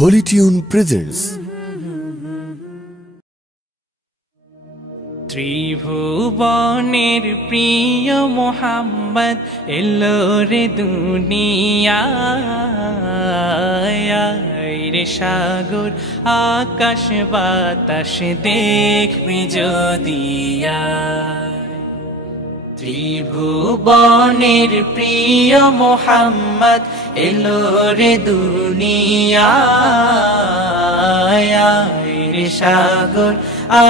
Holi tune presents. ত্রিভুবনের প্রিয় মোহাম্মদ এলো রে দুনিয়ায় রে সাগর আকাশ বাতাস দেখবি যদি ত্রিভুবনের প্রিয় মোহাম্মদ এলো রে দুনিয়ায় রে সাগর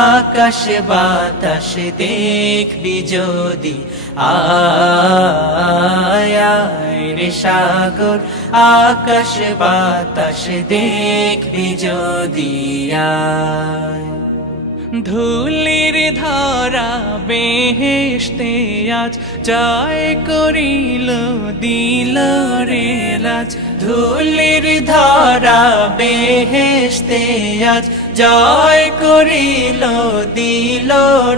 আকাশ বাতাস দেখবি যদি রে সাগর আকাশ বাতাস দেখবি যদি ধুলির ধরা বেহেশতে আজ জয় করিল দিল রে লাজ ধুলির ধরা বেহেশতে আজ জয় করিল দিল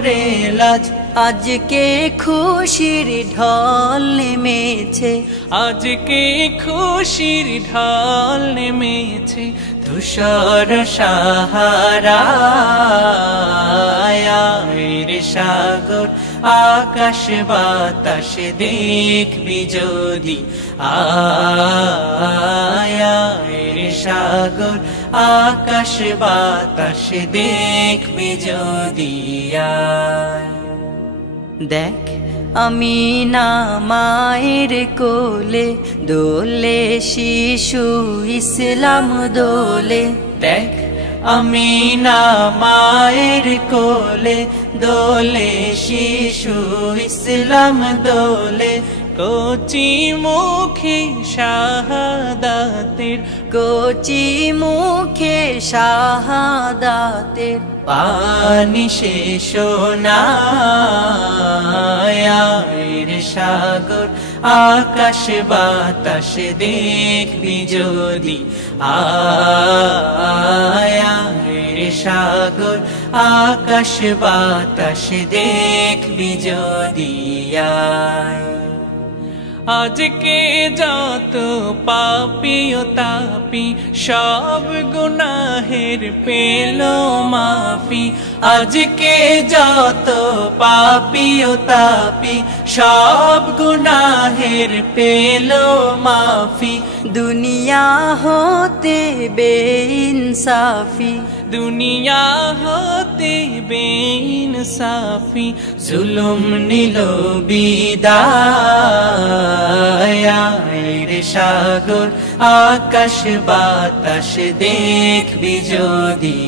রে লাজ আজকে খুশির ঢল নেমেছে আজকে খুশির ঢল নেমেছে ধূসর সাহারা রে সাগর আকাশ বাতাস দেখবি যদি রে সাগর আকাশ বাতাস দেখবি যদি দেখ আমি না মায়ের কোলে দোলে শিশু ইসলাম দোলে দেখ আমি না মায়ের কোলে দোলে শিশু ইসলাম দোলে কচি মুখে শাহাদাতের কচি মুখে শাহাদাতের পানি শেষ না রে সাগর আকাশ বাতাস দেখবি যদি রে সাগর আকাশ বাতাস দেখবি যদি আজকে যত পাপী ও তাপী সব গুনাহের পেল মাফি আজকে যত পাপী ও তাপী সব গুনাহের পেল মাফি দুনিয়া হতে বেইনসাফি দুনিয়া হতে বেইনসাফি জুলুম নিল বিদায় রে সাগর আকাশ বাতাস দেখবি যদি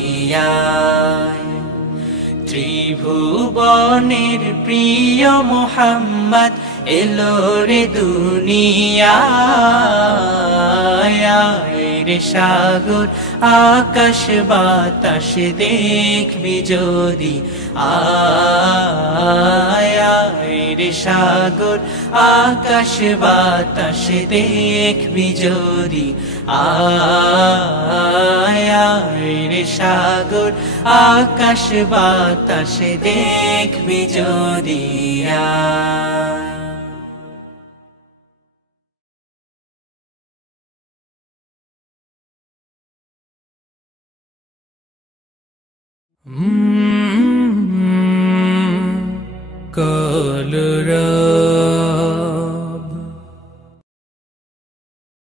ত্রিভুবনের প্রিয় মোহাম্মদ এলো রে দুনিয়ায় রে সাগর আকাশ বাতাস দেখবি যদি রে সাগর আকাশ বাতাস দেখবি যদি রে সাগর আকাশ বাতাস দেখবি যদি